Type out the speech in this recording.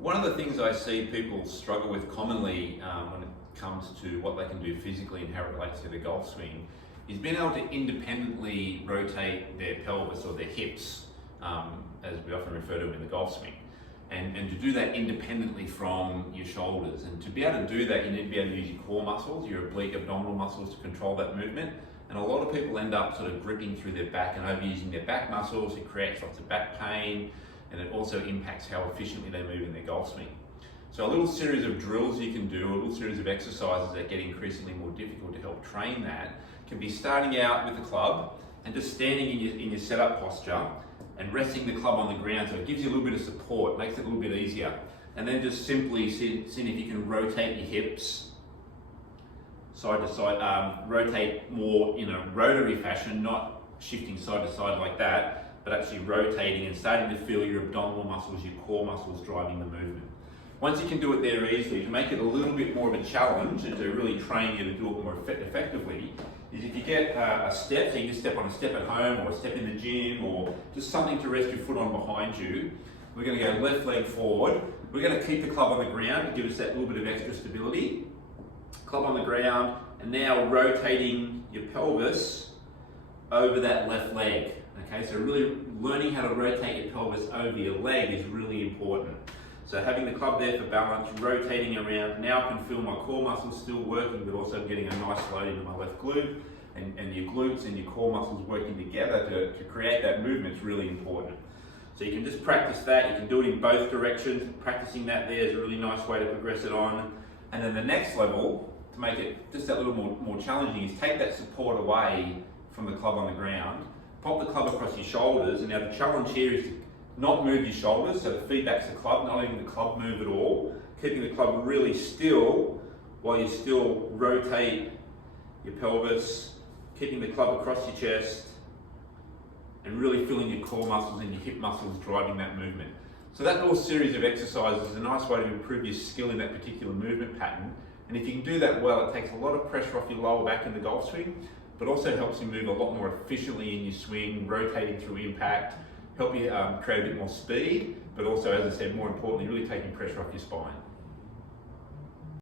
One of the things I see people struggle with commonly when it comes to what they can do physically and how it relates to the golf swing is being able to independently rotate their pelvis or their hips, as we often refer to them in the golf swing. And to do that independently from your shoulders. And to be able to do that, you need to be able to use your core muscles, your oblique abdominal muscles to control that movement. And a lot of people end up sort of gripping through their back and overusing their back muscles. It creates lots of back pain, and it also impacts how efficiently they move in their golf swing. So a little series of drills you can do, a little series of exercises that get increasingly more difficult to help train that, can be starting out with the club and just standing in your setup posture and resting the club on the ground, so it gives you a little bit of support, makes it a little bit easier. And then just simply seeing if you can rotate your hips side to side, rotate more in a rotary fashion, not shifting side to side like that, but actually rotating and starting to feel your abdominal muscles, your core muscles driving the movement. Once you can do it there easily, to make it a little bit more of a challenge and to really train you to do it more effectively, is if you get a step, so you can step on a step at home or a step in the gym or just something to rest your foot on behind you. We're going to go left leg forward. We're going to keep the club on the ground to give us that little bit of extra stability. Club on the ground, and now rotating your pelvis over that left leg. Okay, so really learning how to rotate your pelvis over your leg is really important. So having the club there for balance, rotating around. Now I can feel my core muscles still working, but also getting a nice load into my left glute, and your glutes and your core muscles working together to create that movement is really important. So you can just practice that. You can do it in both directions. Practicing that there is a really nice way to progress it on. And then the next level, to make it just that little more challenging, is take that support away from the club on the ground, pop the club across your shoulders, and now the challenge here is to not move your shoulders, so the feedback's the club, not letting the club move at all, keeping the club really still while you still rotate your pelvis, keeping the club across your chest, and really feeling your core muscles and your hip muscles driving that movement. So that little series of exercises is a nice way to improve your skill in that particular movement pattern. And if you can do that well, it takes a lot of pressure off your lower back in the golf swing, but also helps you move a lot more efficiently in your swing, rotating through impact, help you create a bit more speed, but also, as I said, more importantly, really taking pressure off your spine.